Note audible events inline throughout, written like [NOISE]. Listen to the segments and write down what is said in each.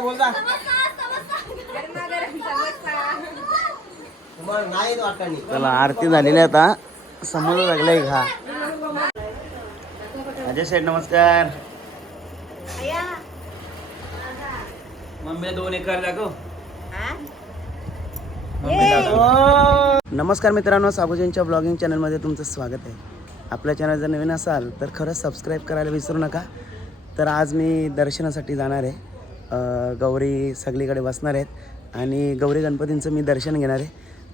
बोलता नाही वाटणी चला आरती झालेली आता. समोर लागलाय घा. अजय शेठ नमस्कार. दोन एकर नमस्कार मित्रांनो साबुजींच्या ब्लॉगिंग चॅनलमध्ये तुमचं स्वागत आहे. आपल्या चॅनल जर नवीन असाल तर खरंच सबस्क्राईब करायला विसरू नका. तर आज मी दर्शनासाठी जाणार आहे. गौरी सगळीकडे बसणार आहेत. आणि गौरी गणपतींचं मी दर्शन घेणार आहे.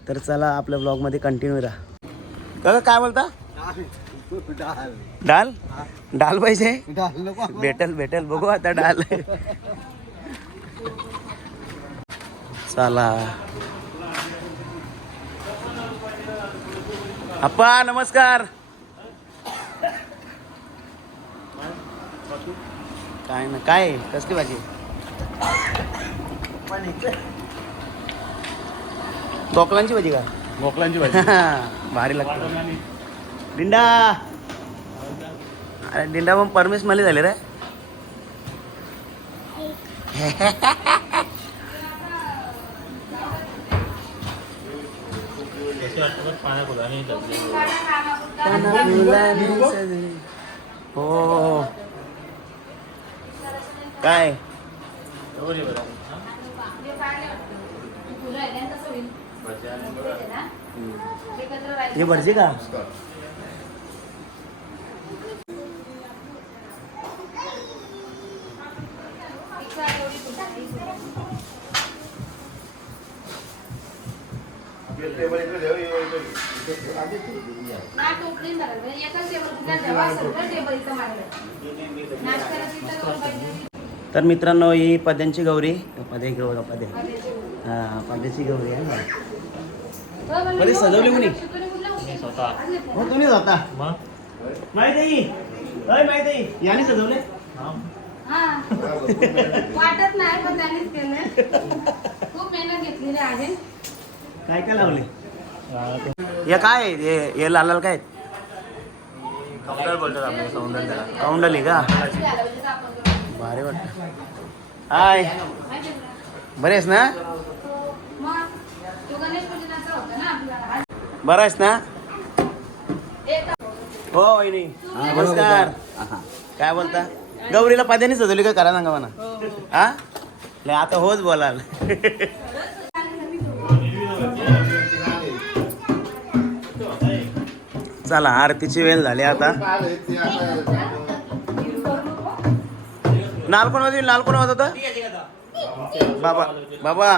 तर चला आपल्या ब्लॉगमध्ये कंटिन्यू राहा. दादा काय बोलता? डाल? डाल पाहिजे? भेटल भेटल. बघू आता डाल. चला. अप्पा नमस्कार. काय ना काय? कसली भाजी? गोकलांची भाजी का? मोकलांची भाजी. भारी लागते. डिंडा अरे डिंडा पण परमेश मला झाले रे. हो. काय? हे भटजी का? तर मित्रांनो ही पद्यांची गौरी. पदे गौर पदे. हा पद्याची गौरी आहे ना. मध्ये सजवली कोणी? हो तुम्ही जाता माहीत? आहे माहीत? आहे याने सजवले? वाटत नाही पण त्यांनीच केलं खूप मेहनत घेतलेली आहे. काय काय लावले? हे काय आहे? हे लाल लाल काय? आहेत? कमदार बोलतात आपल्या सौंदर्य. त्याला कौंडली का? भारी वाटत. हाय. बरे आहेस ना? मग तो गणेश पूजनाचा होता ना आपला बरं आहेस ना? हो वहिनी. नमस्कार. काय बोलता? गौरीला पाद्याने सजवली का करा सांगा म्हणा. हा? लय आता होच बोलाल. चला आरतीची वेळ झाली आता. नाल कोण वाजवी नाल कोण वाजवत बाबा बाबा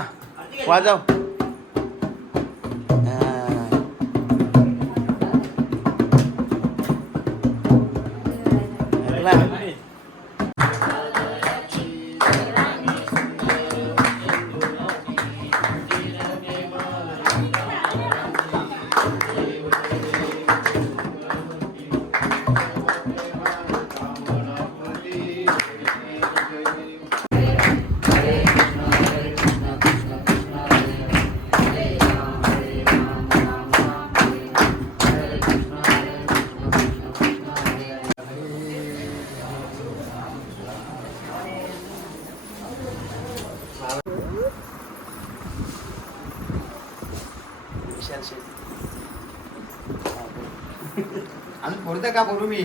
अजून बोलता का बोलू मी?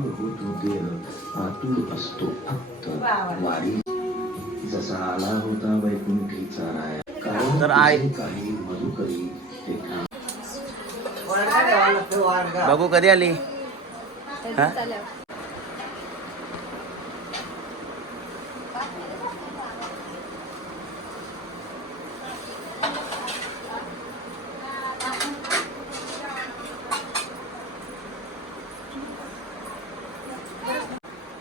व्याकुळ होतो देह आतुर असतो फक्त वारी जसा आला होता वैकुंठीचा राय कारण तर आय- काही मधुकरी ते बघू कधी आली. हा?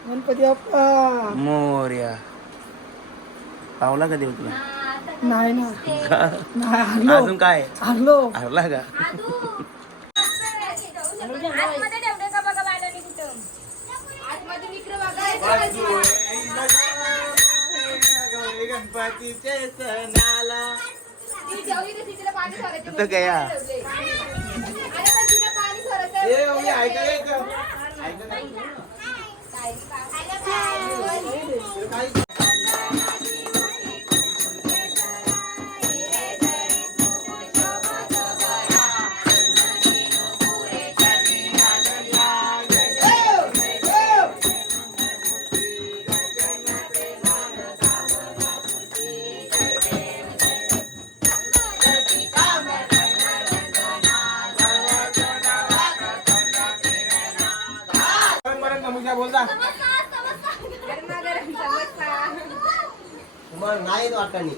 गणपती बाप्पा मोर्या पावला कधी हो तुला नाही ना का? नाही हरलो अजून काय हरलो हरला का का गणपतीचे सणाला तिथं काय या? 还有个菜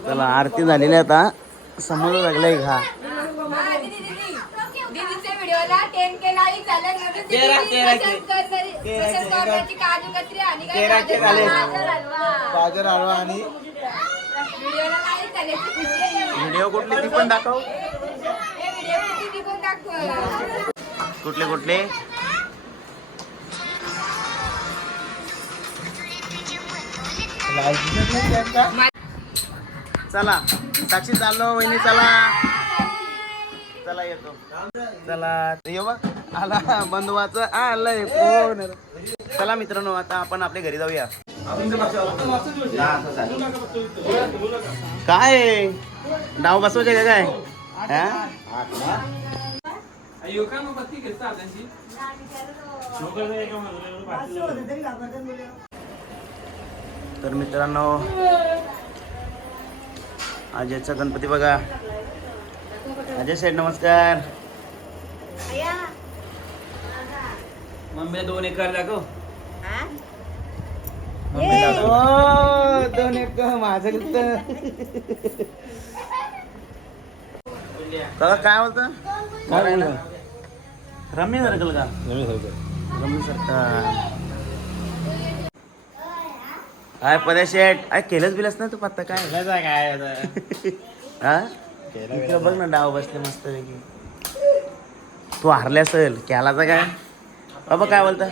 चला आरती झालेली आता. समोर लागलाय घा. लाईक गाजर. हलवा. आणि लाईक. व्हिडिओ कुठले ती पण दाखव. व्हिडिओ किती पण दाखवा. कुठले कुठले? चला. साक्षी चाललो वहिनी चला. चला येतो. चला. ये बघ आला बंधुवाच आलंय फोन. चला मित्रांनो आता आपण आपल्या घरी जाऊया. काय? डाव बसवायचे का काय? तर मित्रांनो अजयचा गणपती बघा. अजय साहेब नमस्कार. मम्मीला दोन एकर लागो. दोन एक माझं काय बोलतं? काय रम्य सर्कल का? रम्य सर्कल काय पद्या शेट. काय केलंच बिलस ना तू पत्ता काय? काय [LAUGHS] हा? इकडं बघ ना डाव बसले मस्त तू हारले असेल केलाचा काय? बाबा काय बोलता?